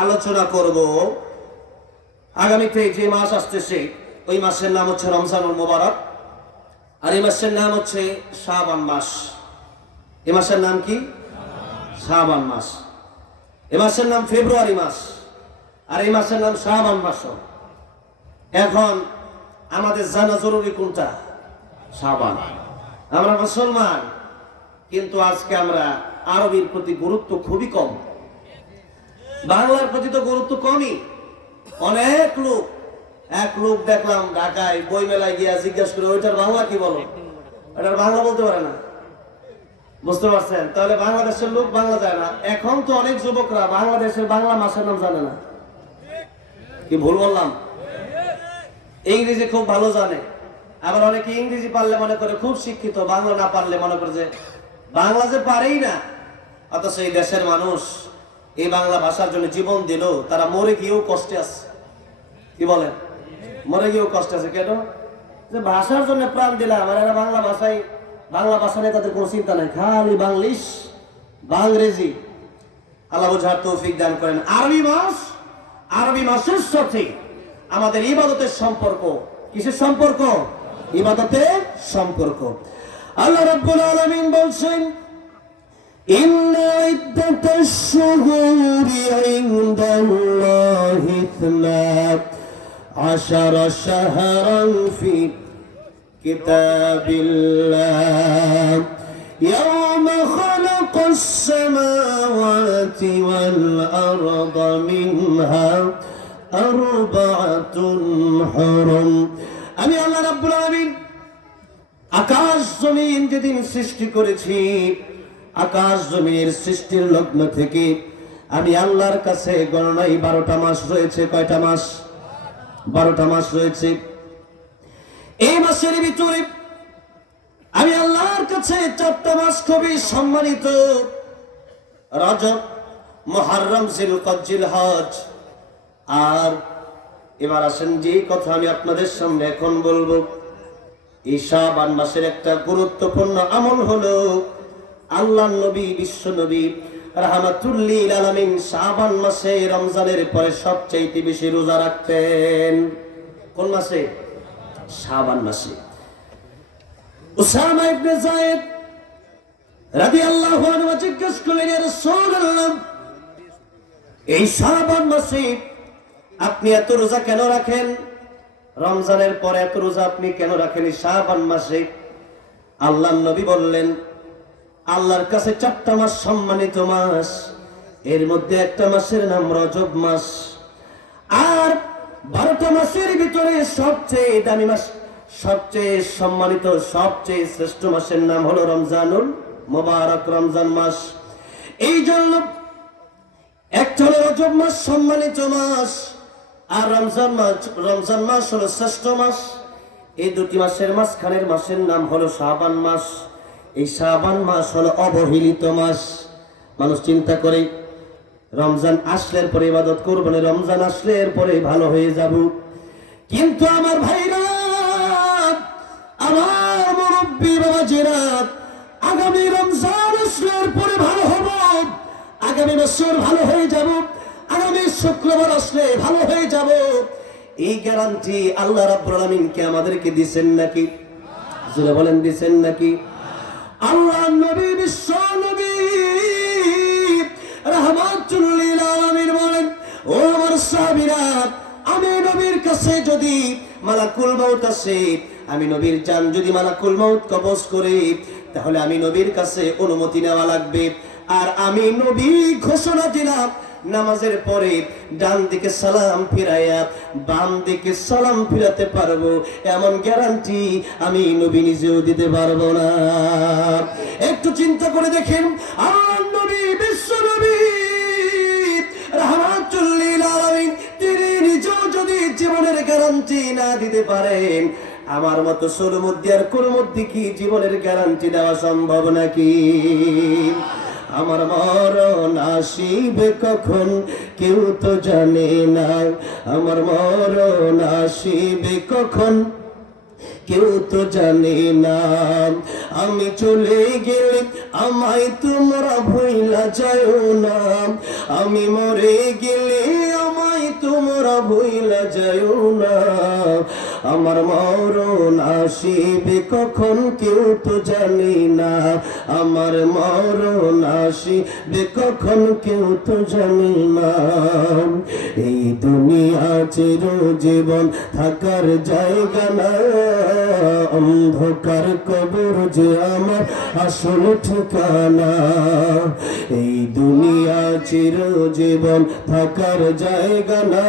আলোচনা করব আগামীতে যে মাস আসতেছে ওই মাসের নাম হচ্ছে রমজানুল মুবারক, আর এই মাসের নাম হচ্ছে শাবান মাস। এই মাসের নাম কি? শাবান মাস। এই মাসের নাম ফেব্রুয়ারি মাস, আর এই মাসের নাম শাবান মাস। এখন আমাদের জানা জরুরি কোনটা? শাবান। আমরা মুসলমান, কিন্তু আজকে আমরা আরবির প্রতি গুরুত্ব খুবই কম, বাংলার প্রতি তো গুরুত্ব কমই। অনেক লোক, এক লোক দেখলাম ঢাকায় বই মেলায় গিয়া জিজ্ঞাসা করে ওইটার বাংলা কি বলো, এটার বাংলা বলতে পারে না। বুঝতে পারছেন? তাহলে বাংলাদেশের লোক বাংলা জানে না। এখন তো অনেক যুবকরা বাংলাদেশের বাংলা মাসের নাম জানে না। কি ভুল বললাম? ইংরেজি খুব ভালো জানে, আবার অনেকে ইংরেজি পারলে মনে করে খুব শিক্ষিত, বাংলা না পারলে মনে করে যে বাংলা যে পারেই না। অথচ এই দেশের মানুষ এই বাংলা ভাষার জন্য জীবন দিল, তারা মরে গিয়েও কষ্টে আছে। কি বলেন? মরে গিয়েও কষ্টে আছে। কেন? যে ভাষার জন্য প্রাণ দিলাম, আর এরা বাংলা ভাষা নিয়ে তাদের কোনো চিন্তা নাই, খালি বাংলিশ বাংরেজি। আল্লাহ বুঝার তৌফিক দান করেন। আরবি মাসের সাথে আমাদের ইবাদতের সম্পর্ক। কিসের সম্পর্ক? ইবাদতের সম্পর্ক। আল্লাহ রাব্বুল আলামিন বলছেন, إن عدة الشهور عند الله 12 شهرا في كتاب الله يوم خلق السماوات والأرض منها 4 حرم। আমি আল্লাহ রাব্বুল আলামিন আকাশ জমিন যেদিন সৃষ্টি করেছি, আকাশ জমিনের সৃষ্টির লগ্ন থেকে আমি আল্লাহর কাছে গণনায় 12টা মাস রয়েছে। কয়টা মাস? 12টা মাস রয়েছে। এই মাসের ভিতরে আমি আল্লাহর কাছে 4টা মাস খুবই সম্মানিত: রজব, মুহররম, জিলকদ, জিলহজ। আর এবার আসেন যে কথা আমি আপনাদের সামনে এখন বলবো, এই শাবান মাসের একটা গুরুত্বপূর্ণ আমল হলো আল্লাহর নবী, বিশ্ব নবী রাহমাতুল লিল আলামিন শাবান মাসে রমজানের পরে সবচেয়ে বেশি রোজা রাখতেন। কোন মাসে? শাবান মাসে। উসামা ইবনে যায়েদ রাদিয়াল্লাহু আনহু জিজ্ঞেস করলেন, ইয়া রাসূলুল্লাহ, এই শাবান মাসে আপনি এত রোজা কেন রাখেন? রমজানের পরে এত রোজা আপনি কেন রাখেন এই শাবান মাসে? আল্লাহর নবী বললেন, আল্লাহর কাছে 4টা মাস সম্মানিত মাস, এর মধ্যে একটা মাসের নাম রজব মাস। আর 12টা মাসের ভিতরে সবচেয়ে দামি মাস, সবচেয়ে সম্মানিত, সবচেয়ে শ্রেষ্ঠ মাসের নাম হলো রমজানুল মুবারক, রমজান মাস। এই জন্য একটা হলো রজব মাস, সম্মানিত মাস, আর রমজান মাস হলো শ্রেষ্ঠ মাস। এই দুটি মাসের মাঝখানের মাসের নাম হলো শাবান মাস। এই শাবান মাস হলো অবহেলিত মাস। মানুষ চিন্তা করে রমজান আসলে পরে ইবাদত করব না, রমজান আসলে পরে ভালো হয়ে যাব। কিন্তু আমার ভাইরা, আমার মুরব্বী বাবাজিরা, আগামী রমজান আসলে পরে ভালো হব, আগামী বছর ভালো হয়ে যাব, আগামী শুক্রবার আসলে ভালো হয়ে যাব, এই গ্যারান্টি আল্লাহ রাব্বুল আলামিন কে আমাদেরকে দিবেন নাকি? যারা বলেন দিবেন নাকি? আল্লাহ নবী, বিশ্ব নবী রাহমাতুল লিল আলামিন বলেন, ও আমার সাহাবীরা, আমি নবীর কাছে যদি মালাকুল মউত আসে, আমি নবীর জান যদি মালাকুল মউত কবজ করে, তাহলে আমি নবীর কাছে অনুমতি নেওয়া লাগবে। আর আমি নবী ঘোষণা দিলাম, নামাজের পরে ডান দিকে সালাম ফিরাইয়া বাম দিকে সালাম ফিরাতে পারবো, এমন গ্যারান্টি আমি নবী নিজেও দিতে পারবো না। একটু চিন্তা করে দেখেন, আমার নবী, বিশ্ব নবী রাহমাতুল লিল আলামিন, তিনি নিজেও যদি জীবনের গ্যারান্টি না দিতে পারেন, আমার মতো সরমুদ্দি আর কোরমুদ্দি কি জীবনের গ্যারান্টি দেওয়া সম্ভব নাকি? আমার মরণ আসিবে কখন কেউ তো জানে না, আমার মরণ আসিবে কখন কেউ তো জানে না। আমি চলে গেলে আমায় তোমরা ভুইলা যাও না, আমি মরে গেলে আমায় তোমরা ভুইলা যাও না। আমার মরণ আসিবে কখন কেউ তো জানে না, আমার মরণ আসিবে কখন কেউ তো জানে না। এই দুনিয়া চিরজীবন থাকার জায়গা না, অন্ধকার কবর যে আমার আসল ঠিকানা। এই দুনিয়া চিরজীবন থাকার জায়গা না,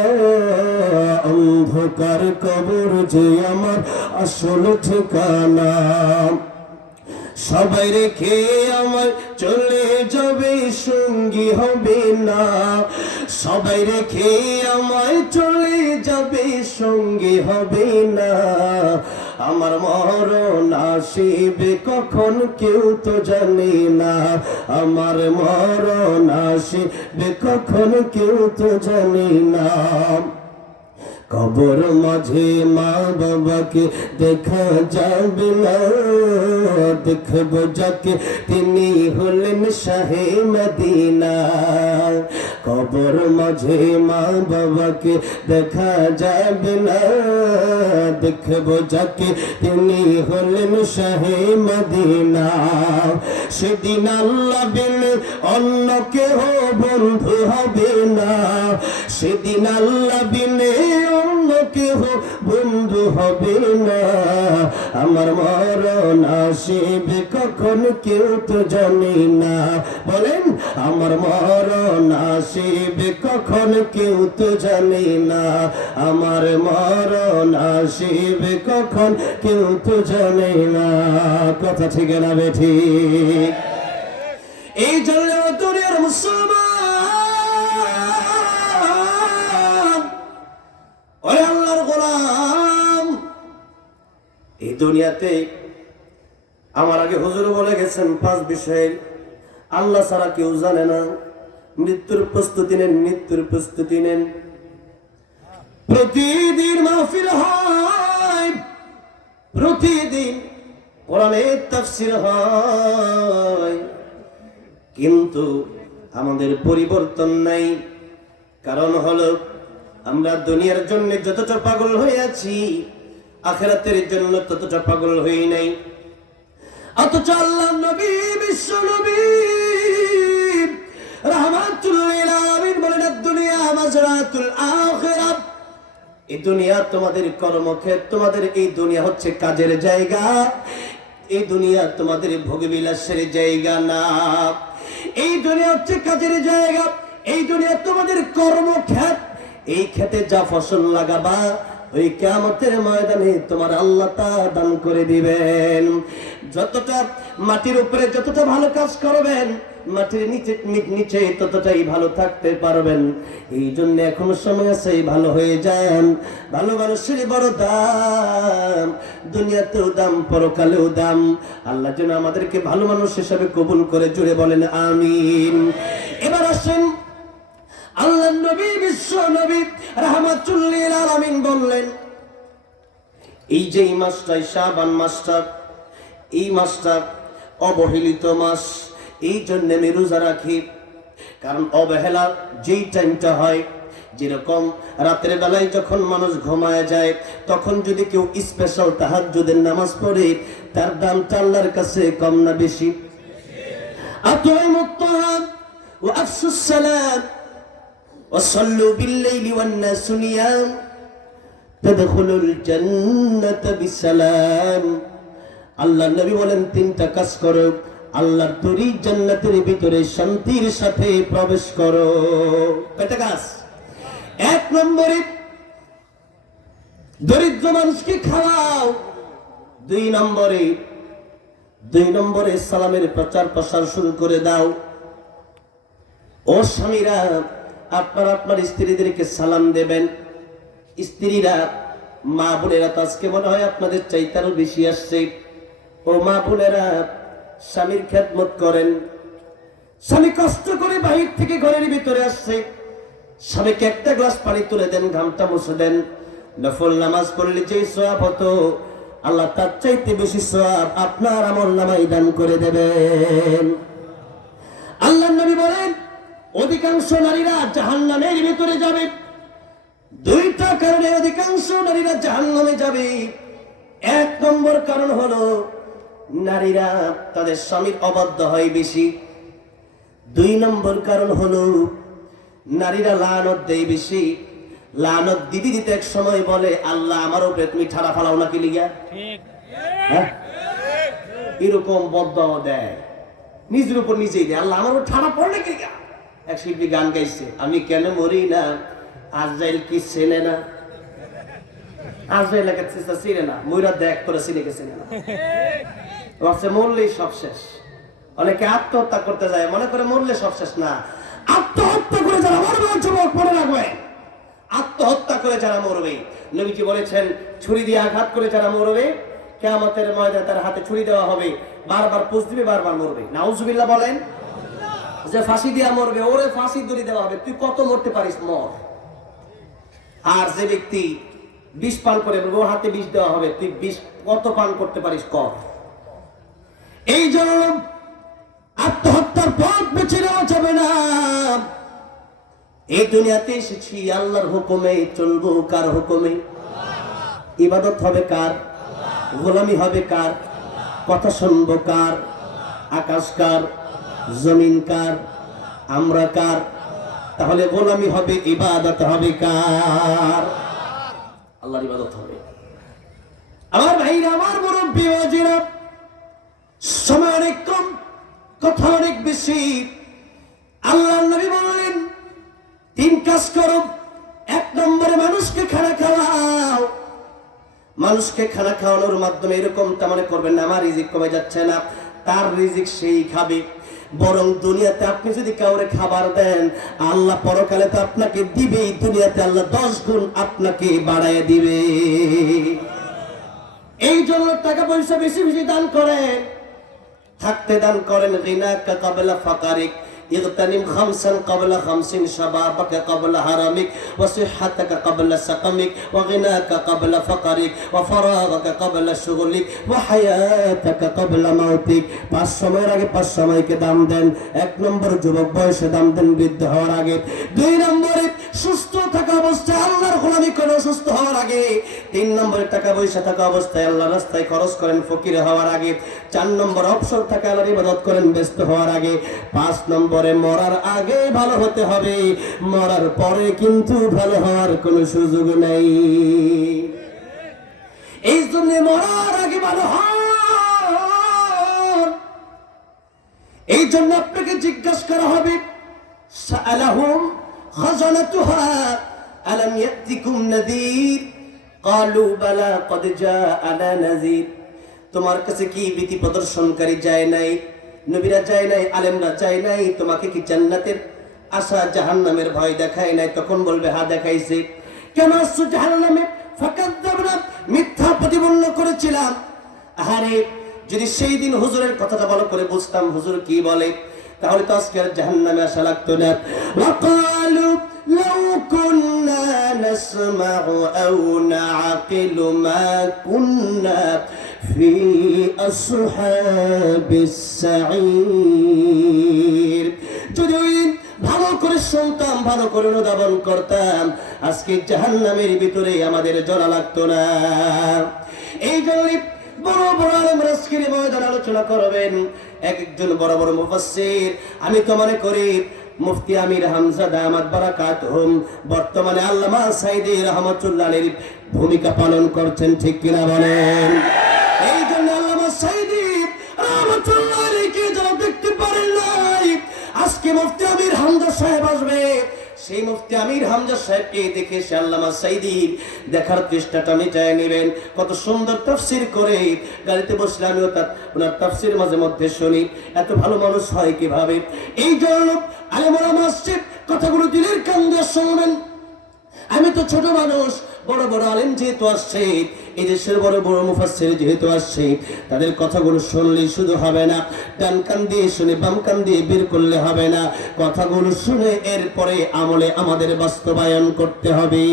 অন্ধকার কবর যে আমার আসল ঠিকানা। সবাই রেখে আমায় চলে যাবে সঙ্গী হবে না, সবাই রেখে আমায় চলে যাবে সঙ্গী হবে না। আমার মরণ আসিবে কখন কেউ তো জানে না, আমার মরণ আসিবে কখন কেউ তো জানে না। কবর মাঝে মা বাবাকে দেখা যাবে না, দেখব যাকে তিনি হলেন শাহে মদিনা। কবর মাঝে মা বাবাকে দেখা যাবে না, দেখব যাকে তিনি হলেন শাহে মদিনা। সেদিন আল্লাহ বিন অন্য কেহ বন্ধু হবে না, সেদিন আল্লাহ বিনে অন্য কেহ বন্ধু হবে না। আমার মরণ আসিবে কখন কেউ তো জানে না, বলেন আমার মরণ আসিবে কখন কেউ তো জানে না, আমার মরণ আসিবে কখন কেউ তো জানে না। কথা ঠিক না বেঠিক? এই জন্য দুনিয়ার মুসলমান, ওরে আল্লাহর গোলাম, এই দুনিয়াতে আমার আগে হুজুর বলে গেছেন 5 বিষয়ে আল্লাহ ছাড়া কেউ জানে না। মৃত্যুর প্রস্তুতি নেন, মৃত্যুর প্রস্তুতি নেন। প্রতিদিন মাহফিল হয়, প্রতিদিন কোরআনের তাফসীর হয়, কিন্তু আমাদের পরিবর্তন নাই। কারণ হলো আমরা দুনিয়ার জন্য যতটা পাগল হয়ে আছি, আখিরাতের জন্য ততটা পাগল হই নাই। অথচ আল্লাহর নবী, বিশ্ব নবী রাহমাতুল লিল আলামিন বলেন, দুনিয়া মাজরাতুল আখিরাহ। এই দুনিয়া তোমাদের কর্মক্ষেত্র, তোমাদের এই দুনিয়া হচ্ছে কাজের জায়গা, এই দুনিয়া তোমাদের ভোগবিলাসের জায়গা না। এই দুনিয়া হচ্ছে কাজের জায়গা, এই দুনিয়া তোমাদের কর্মক্ষেত্র। এই ক্ষেতে যা ফসল লাগাবা ওই কিয়ামতের ময়দানে তোমার আল্লাহ তা দান করে দিবেন। যতটা মাটির উপরে যতটা ভালো কাজ করবেন, মাটির নিচে ততটাই ভালো থাকতে পারবেন। এই জন্য এখনো সময় আছে, ভালো হয়ে যান। ভালো মানুষের বড় দাম, দুনিয়াতেও দাম, পরকালেও দাম। আল্লাহ যেন আমাদেরকে ভালো মানুষ হিসাবে কবুল করে, জুড়ে বলেন আমিন। এবার আসেন আল্লাহর নবী, বিশ্ব নবী রাহমাতুল লিল আলামিন বললেন, এই যে এই মাসটা, শাবান মাসটা, এই মাসটা অবহেলিত মাস। এই জন্য আমি রোজা রাখি, কারণ অবহেলা যেই টাইমটা হয়, যেরকম রাতের বেলায় যখন মানুষ ঘুমায় যায়, তখন যদি কেউ স্পেশাল তাহাজ্জুদের নামাজ পড়ে, তার দামটা আল্লাহর কাছে কম না বেশি? আত'ইমুত তাআম ওয়া আফশুস সালাম ওয়াসাল্লু বিল-লাইলি ওয়ান-নাসু নিয়াম তাদখুলুল জান্নাতা বিসালাম। আল্লাহর নবী বলেন, 3টা কাজ করো, আল্লাহর তৈরি জান্নাতের ভিতরে শান্তির সাথে প্রবেশ করো। কয়টা কাজ? 1 নম্বরে দরিদ্র মানুষকে খাওয়াও। 2 নম্বরে সালামের প্রচার প্রসার শুরু করে দাও। ও স্বামীরা, আপনারা আপনার স্ত্রীদেরকে সালাম দেবেন। স্ত্রীরা, মা বোনেরা তো আজকে মনে হয় আপনাদের চাইতে আরো বেশি আসছে। ও মা বোনেরা, স্বামীর খেদমত করেন। স্বামী কষ্ট করে বাহির থেকে ঘরের ভিতরে আসছে, স্বামীকে একটা গ্লাস পানি তুলে দেন, ঘামটা মুছে দেন। নফল নামাজ পড়লে যে সওয়াব হতো, আল্লাহ তার চাইতে বেশি সওয়াব আপনার আমলনামায় দান করে দেবেন। আল্লাহর নবী বলেন অধিকাংশ নারীরা জাহান্নামের ভিতরে যাবে। দুইটা কারণে অধিকাংশ নারীরা জাহান্নামে যাবে। এক নম্বর কারণ হলো নারীরা তাদের স্বামীর অবাধ্য হয় বেশি। দুই নম্বর কারণ হলো নারীরা লানত দেয় বেশি। লানত দিতে দিতে এক সময় বলে আল্লাহ আমার উপরে তুমি ঠাড়া ফালাও নাকি লিগা, হ্যাঁ এরকম বদদোয়া দেয়, নিজের উপর নিজেই দেয়, আল্লাহ আমার উপর ঠাড়া পড়ে নাকি লিগা। এক শিল্পী গান গাইছে, আমি কেন মরি না আজরাইল কি চেনে না, আজরাইল চিনে না, ময়রা দেখ করে চিনে গেছে না, ভাবছে মরলেই সব শেষ। অনেকে আত্মহত্যা করতে যায়, মনে করে মরলে সব শেষ। না, আত্মহত্যা করে যারা মরবে যুবক মনে রাখবে, আত্মহত্যা করে যারা মরবে, নবীজি বলেছেন ছুরি দিয়ে আঘাত করে যারা মরবে কিয়ামতের ময়দানে তার হাতে ছুরি দেওয়া হবে, বারবার পুষ দিবে, বারবার মরবে। নাউজুবিল্লাহ বলেন। যে ফাঁসি দিয়া মরবে ওরে ফাঁসি দড়ি দেওয়া হবে, তুই কত মরতে পারিস মর। আর যে ব্যক্তি বিষ পান করে ওর হাতে বিষ দেওয়া হবে, তুই বিষ কত পান করতে পারিস কর। এই জন্য আত্মহত্যার পথ বেছে নেওয়া যাবে না। এই দুনিয়াতে এসেছি আল্লাহর হুকুমে চলবো। কার হুকুমে? ইবাদত হবে কার? গোলামি হবে কার? কথা শুনবো কার? আকাশ কার? জমিন কার? আমরা কার? তাহলে গোলামি হবে, ইবাদত হবে কার? আল্লাহর ইবাদত হবে। আমার ভাইরা, আমার মুরব্বী ওয়াজিরা, সময় অনেক কম, কথা অনেক বেশি। আল্লাহর নবী বলেন তিন কাজ করো। এক নম্বরে মানুষকে খানা খাওয়াও। মানুষকে খানা খাওয়ানোর মাধ্যমে এরকম মনে করবেন না আমার রিজিক কমে যাচ্ছে না, তার রিজিক সেই খাবে। বরং দুনিয়াতে আপনি যদি কাউরে খাবার দেন, আল্লাহ পরকালে তো আপনাকে দিবেই, দুনিয়াতে আল্লাহ 10 গুণ আপনাকে বাড়ায় দিবে। এই জন্য টাকা পয়সা বেশি বেশি দান করেন, থাকতে দান করেন। গিনাকা ক্বাবলা ফাকারিক, اغتنم خمسا قبل 50، شبابك قبل هرمك، وصحتك قبل سقمك، وغناك قبل فقرك، وفراغك قبل شغلك، وحياتك قبل موتك। 5 সময়ের আগে 5 সময়কে দাম দেন। 1 নম্বর যুবক বয়সে দাম দেন বৃদ্ধ হওয়ার আগে। 2 নম্বরে সুস্থ থাকা অবস্থায় আল্লাহর গোলামি করেন সুস্থ হওয়ার আগে। 3 নম্বরে টাকা পয়সা থাকা অবস্থায় আল্লাহর রাস্তায় খরচ করেন ফকির হওয়ার আগে। 4 নম্বর অবসর থাকা আল্লাহর ইবাদত করেন ব্যস্ত হওয়ার আগে। 5 নম্বরে মরার আগে ভালো হতে হবে, মরার পরে কিন্তু ভালো হওয়ার কোনো সুযোগ নেই। এই জন্য মরার আগে ভালো হন। এই জন্য আপনাকে জিজ্ঞাসা করা হবে, সাআলাহুম খাজানাতুহা আলাম ইয়াতিকুম নাযীর ক্বালু বালা ক্বাদ জাআনা নাযীর। তোমার কাছে কি ভীতি প্রদর্শনকারী যায় নাই? নবীরা যায় নাই, আলেমরা যায় নাই? তোমাকে কি জান্নাতের আশা জাহান্নামের ভয় দেখায় নাই? তখন বলবে হ্যাঁ দেখাইছে। কেন আসছো জাহান্নামে? ফাকাযযাবনা, মিথ্যা প্রতিপন্ন করেছিলাম। আরে যদি সেই দিন হুজুরের কথাটা ভালো করে বুঝতাম হুজুর কি বলে, তাহলে তো আজকে আর জাহান্নামে আসা লাগতো না। ওয়াকালু লাউ কুন্না নাসমাউ আও নাআকিলু মা কুন্না ফি আসহাবিস সাঈর। যদি ওই ভালো করে শুনতাম, ভালো করে অনুধাবন করতাম, আজকে জাহান্নামের ভিতরে আমাদের জ্বলা লাগতো না। এই জন্য বড় বড় আলেমরা আজকের ময়দানে আলোচনা করবেন। একজন বড় বড় মুফাসসির, আমি তো মনে করি মুফতি আমির হামজা দামাত বারাকাতুহুম বর্তমানে আল্লামা সাইদি রাহমাতুল্লাহ আলাইহির ভূমিকা পালন করছেন, ঠিক কিনা বলেন? এই জন্য আল্লামা সাইদি রাহমাতুল্লাহ আলাইহিকে যারা দেখতে পারেন নাই, আজকে মুফতি আমির হামজা সাহেব আসবে, সেই মুফতি আমির হামজা সাহেবকে দেখে সে আল্লামা সাইদির দেখার চেষ্টাটা মিটায় নেবেন। কত সুন্দর তাফসীর করে, গাড়িতে বসলে আমিও ওনার তাফসীর মাঝে মধ্যে শুনি। এত ভালো মানুষ হয় কিভাবে? এই জন্য আলেমরা মসজিদ কথাগুলো দিলের কান দিয়ে শুনবেন। আমি তো ছোট মানুষ, বড় বড় আলেম যেহেতু আসছে, এই দেশের বড় বড় মুফাসসির যেহেতু আসছে, তাদের কথাগুলো শুনলে শুধু হবে না, ডান কান দিয়ে শুনে বাম কান দিয়ে বের করলে হবে না। কথাগুলো শুনে এরপরে আমলে আমাদের বাস্তবায়ন করতে হবে।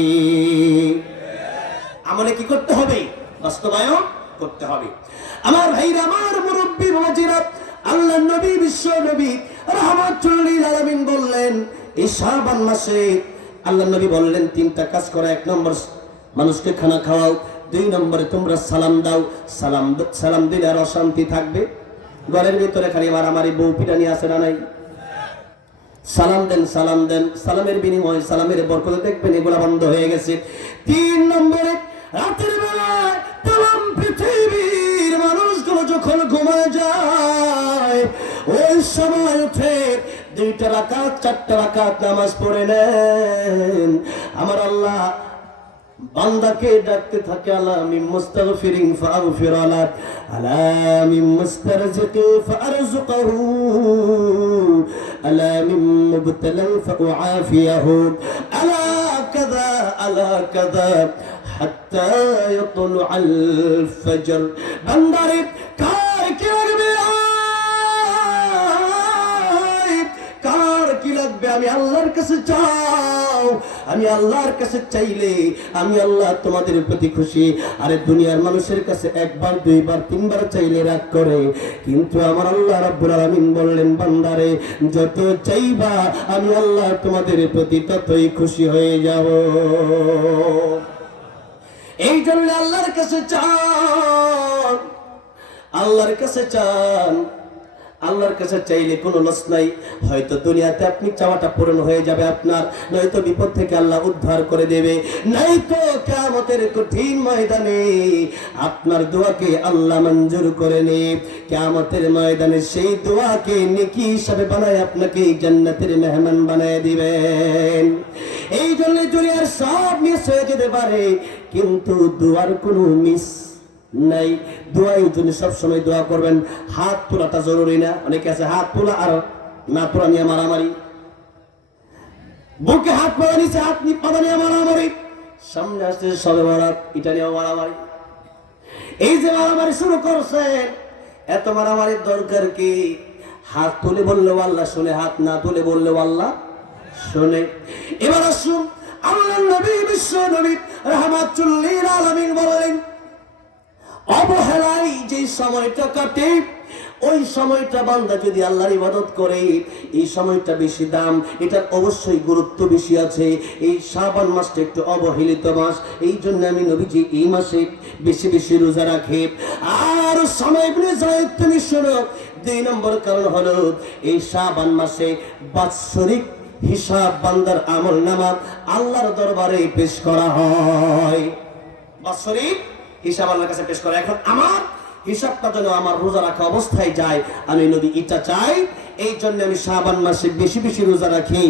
আমলে কি করতে হবে? বাস্তবায়ন করতে হবে। আমার ভাইরা, আমার মুরব্বী বাবাজিরা, আল্লাহর নবী, বিশ্ব নবী রাহমাতুল লিল আলামিন বললেন, এই শাবান মাসে আল্লাহর নবী বললেন তিনটা কাজ করো। এক নম্বর, মানুষকে খানা খাওয়াও। দুই নম্বরে তোমরা সালাম দাও। সালাম দিলে আর অশান্তি থাকবে। ঘরের ভিতরে খালি মারামারি, বউ পিটানি আছে না নাই? সালাম দেন, সালাম দেন, সালামের বিনিময়, সালামের বরকতে দেখবেন এগুলা বন্ধ হয়ে গেছে। তিন নম্বরে, রাতের বেলায় তাম পৃথিবীর মানুষগুলো যখন ঘুমায় যায়, ওই সময় উঠে 2টা রাকাত 4টা রাকাত নামাজ পড়ে নেন। আমার আল্লাহ বান্দাকে ডাকতে থাকে, আলা মিন মুস্তাগফিরিন ফাগফির আলা, আলা মিন মুস্তারজিকি ফারজুকহু, আলা মিন মুবতালান ফাউআফিয়াহু, আলা কাযা আলা কাযা হাত্তা ইয়াতলুআল ফজর। বান্দারে কার কি লাগবে, কার কি লাগবে, আমি আল্লাহর কাছে চাও। আমি আল্লাহর কাছে চাইলে আমি আল্লাহ তোমাদের প্রতি খুশি। আরে দুনিয়ার মানুষের কাছে একবার, দুইবার, তিনবার চাইলে রাগ করে, কিন্তু আমার আল্লাহ রাব্বুল আলামিন বললেন, বান্দারে যত চাইবা আমি আল্লাহ তোমাদের প্রতি ততই খুশি হয়ে যাব। এই জন্য আল্লাহর কাছে চান, আল্লাহর কাছে চান। আল্লাহর কাছে চাইলে কোনো লস নাই। হয়তো দুনিয়াতে আপনি চাওয়াটা পূরণ হয়ে যাবে আপনার, নয়তো বিপদ থেকে আল্লাহ উদ্ধার করে দেবে, নয়তো কিয়ামতের কঠিন ময়দানে আপনার দোয়াকে আল্লাহ মঞ্জুর করে নে। কিয়ামতের ময়দানে সেই দোয়াকে নেকি হিসাবে বানায় আপনাকে জান্নাতের মেহমান বানায় দিবেন। এই জন্য দুনিয়ার সব মিস হয়ে যেতে পারে, কিন্তু দোয়ার কোনো মিস নাই। দোয়াই জন্য সবসময় দোয়া করবেন। হাত তোলাটা জরুরি না। অনেকে আছে হাত তোলা আর না তোলা নিয়ে মারামারি, বুকে হাত পা নিচে হাত পাতা নিয়ে মারামারি, সামনে আসছে সবে বরাত, এটা নিয়ে মারামারি। এই যে মারামারি শুরু করছেন, এত মারামারির দরকার কি? হাত তুলে বললেও আল্লাহ শুনে, হাত না তুলে বললেও আল্লাহ শুনে। এবার আসুন, আল্লাহর নবী, বিশ্ব নবী রাহমাতুল লিল আলামিন বলেন, অবহেলায় যে সময়টা কাটে, ওই সময়টা বান্দা যদি আল্লাহর ইবাদত করে, এই সময়টা বেশি দাম, এটার অবশ্যই গুরুত্ব বেশি আছে। এই শাবান মাসটা একটু অবহেলিত মাস, এই জন্য আমি নবীজি এই মাসে বেশি বেশি রোজা রাখে। আর সময় তুমি শোনো, 2 নম্বর কারণ হলো এই শাবান মাসে বাৎসরিক হিসাব, বান্দার আমল নামা আল্লাহর দরবারে পেশ করা হয়। বাৎসরিক হিসাব আল্লাহর কাছে পেশ করা। এখন আমার হিসাবটা যেন আমার রোজা রাখা অবস্থায় যায়, আমি নবী এটা চাই। এই জন্য আমি শাবান মাসে বেশি বেশি রোজা রাখি।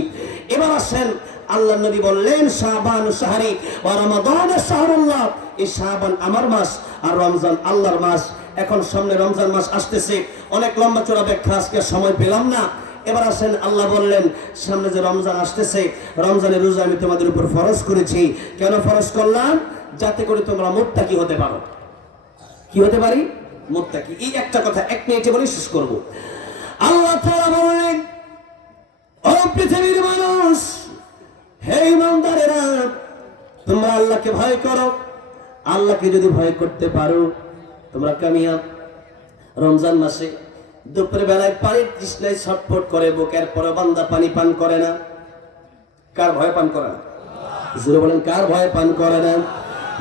এবার আসেন, আল্লাহ নবী বললেন, শাবান শাহরি ওয়া রমাদান শাহরুল্লাহ, এই শাবান আমার মাস আর রমজান আল্লাহর মাস। এখন সামনে রমজান মাস আসতেছে, অনেক লম্বা চড়া ব্যাখ্যা আজকে সময় পেলাম না। এবার আসেন, আল্লাহ বললেন সামনে যে রমজান আসতেছে, রমজানের রোজা আমি তোমাদের উপর ফরজ করেছি। কেন ফরজ করলাম? যাতে করে তোমরা মুত্তাকি হতে পারো। কি হতে পারি? মুত্তাকি। এই একটা কথা 1 মিনিটে বলে শেষ করব। আল্লাহ তাআলা বললেন, ও পৃথিবীর মানুষ, হে ইমানদারেরা, তোমরা আল্লাহকে ভয় করো। আল্লাহকে যদি ভয় করতে পারো তোমরা কামিয়াব। রমজান মাসে দুপুর বেলায় পানির তৃষ্ণায় ছটফট করে, বুকের পরে বান্দা পানি পান করে না। কার ভয় পান করে না? জোরে বলেন, কার ভয় পান করে না?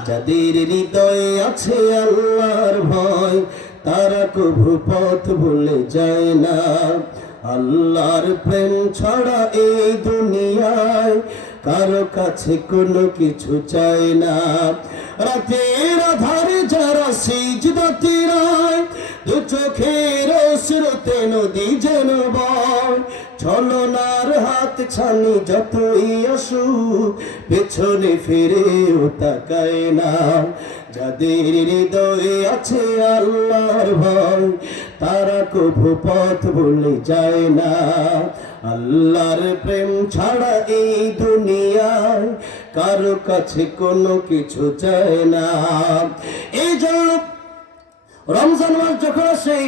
যাদের হৃদয়ে আছে আল্লাহর ভয়, তারা কভু পথ ভুলে যায় না। আল্লাহর প্রেম ছাড়া এই দুনিয়ায় কারো কাছে কোনো কিছু চায় না। রাতের আধারে যারা সিজদাতে রয়, দু চোখের স্রোতে নদী যেন বয়। ছলনার হাত ছানি যতই আসুক, পেছনে ফিরেও তাকায় না। যাদের হৃদয়ে আছে আল্লাহর ভয়, তারা কভু পথ ভুলে যায় না। আল্লাহর প্রেম ছাড়া এই দুনিয়ায় কারো কাছে কোনো কিছু চায় না। এই জন্য রমজান মাস যখন আসে,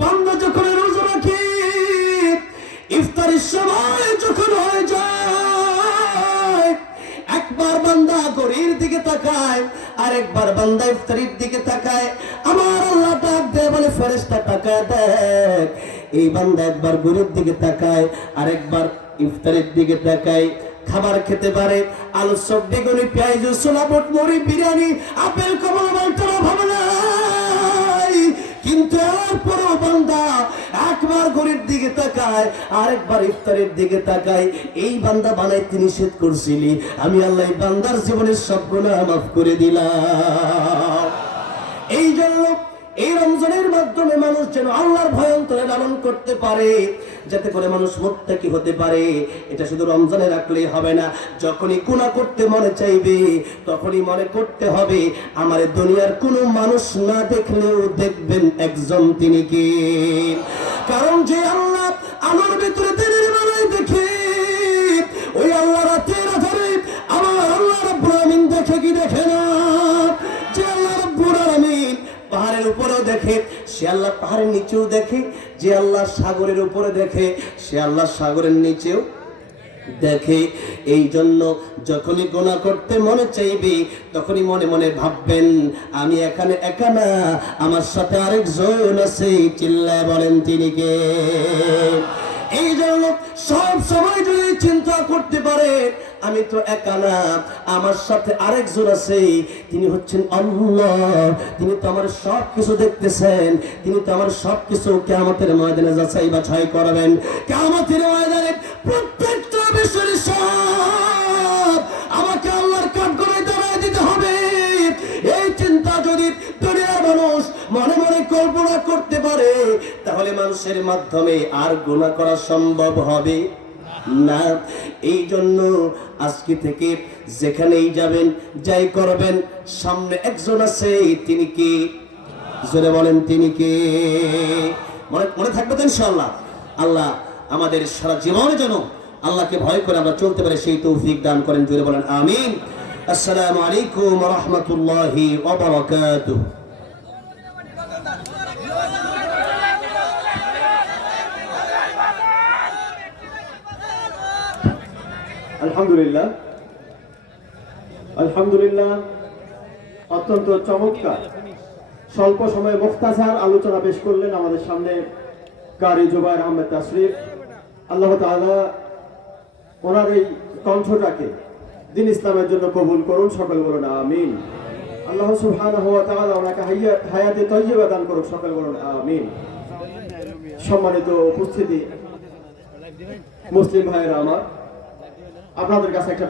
বান্দা যখন রোজা রাখে, ইফতারের সময় যখন হয়ে যায়, একবার বান্দা ঘড়ির দিকে তাকায়, আরেকবার বান্দা ইফতারির দিকে তাকায়। আমার আল্লাহ ডাক দেয় বলে, ফেরেশতা তাকায় দেখ। এই বান্দা একবার ঘড়ির দিকে তাকায়, আরেকবার ইফতারির দিকে তাকায়। খাবার খেতে পারে, আলু চপ, বেগুনি, পেঁয়াজ, ছোলা বুট, মুড়ি, বিরিয়ানি, আপেল, কমলা, মালটার অভাব নাই। কিন্তু এরপরও বান্দা একবার ঘড়ির দিকে তাকায়, আরেকবার ইফতারের দিকে তাকায়। এই বান্দা বানাইতে নিষেধ করছিলি, আমি আল্লাহ বান্দার জীবনের সব গুনাহ মাফ করে দিলাম। এই জন্য এই রমজানের মাধ্যমে মানুষ যেন আল্লাহর ভয় অন্তরে লালন করতে পারে, যাতে করে মানুষ মুত্তাকি হতে পারে। এটা শুধু রমজানে রাখলেই হবে না, যখনই গুনাহ করতে মনে চাইবে তখনই মনে করতে হবে আমার দুনিয়ার কোনো মানুষ না দেখলেও দেখবেন একজন, তিনি কে? কারণ যে আল্লাহ আমার ভিতরে দিনের বেলায় দেখে, ওই আল্লাহ রাতের আধারে আমার আল্লাহ রাব্বুল আমিন দেখে কি দেখে না? যে আল্লাহ রাব্বুল আমিন পাহাড়ের উপরেও দেখে, সে আল্লাহ পাহাড়ের নিচেও দেখে। যে আল্লাহ সাগরের উপরে দেখে, সে আল্লাহ সাগরের নিচেও দেখে। এই জন্য যখনই গুনাহ করতে মনে চাইবে তখনই মনে মনে ভাববেন আমি এখানে একা না, আমার সাথে আরেকজন আছে। চিল্লায় বলেন তিনি কে? এই জন্য সব সময় যদি চিন্তা করতে পারে আমি তো একা না, আমার সাথে আরেকজন আছে, তিনি হচ্ছেন আল্লাহ। তিনি তো আমার সব কিছু দেখতেছেন, তিনি তো আমার সব কিছু কিয়ামতের ময়দানে যাচাই বাছাই করবেন। কিয়ামতের ময়দানে প্রত্যেকটা বিষয়ের সব আমাকে আল্লাহর কাঠগড়ায় দাঁড়ায় দিতে হবে। এই চিন্তা যদি দুনিয়ার মানুষ মনে মনে কল্পনা করতে পারে, তাহলে মানুষের মাধ্যমে আর গুনাহ করা সম্ভব হবে না। এই জন্য আজকে থেকে যেখানেই যাবেন, যাই করবেন, সামনে একজন আছে, তিনি কি? জোরে বলেন তিনি কে? মনে থাকবে তো ইনশাআল্লাহ। আল্লাহ আমাদের সারা জীবনের জন্য আল্লাহকে ভয় করে আমরা চলতে পারি, সেই তৌফিক দান করেন। জোরে বলেন আমিন। আসসালামু আলাইকুম ওয়া রাহমাতুল্লাহি ওয়া বারাকাতুহু। আলহামদুলিল্লাহ, আলহামদুলিল্লাহ, অত্যন্ত চমৎকার স্বল্প সময়ে মুখতাসার আলোচনা পেশ করলেন আমাদের সামনে কারি জুবায়ের আহমেদ তাশরিফ। আল্লাহ তাআলা ওনার এই কণ্ঠটাকে দ্বীন ইসলামের জন্য কবুল করুন, সকল বলুন আমিন। আল্লাহ সুবহানাহু ওয়া তাআলা ওনাকে হায়াতে তাইয়্যিবা দান করুন, সকল বলুন আমিন। সম্মানিত উপস্থিতি মুসলিম ভাইয়েরা আমার, আপনাদের কাছে একটা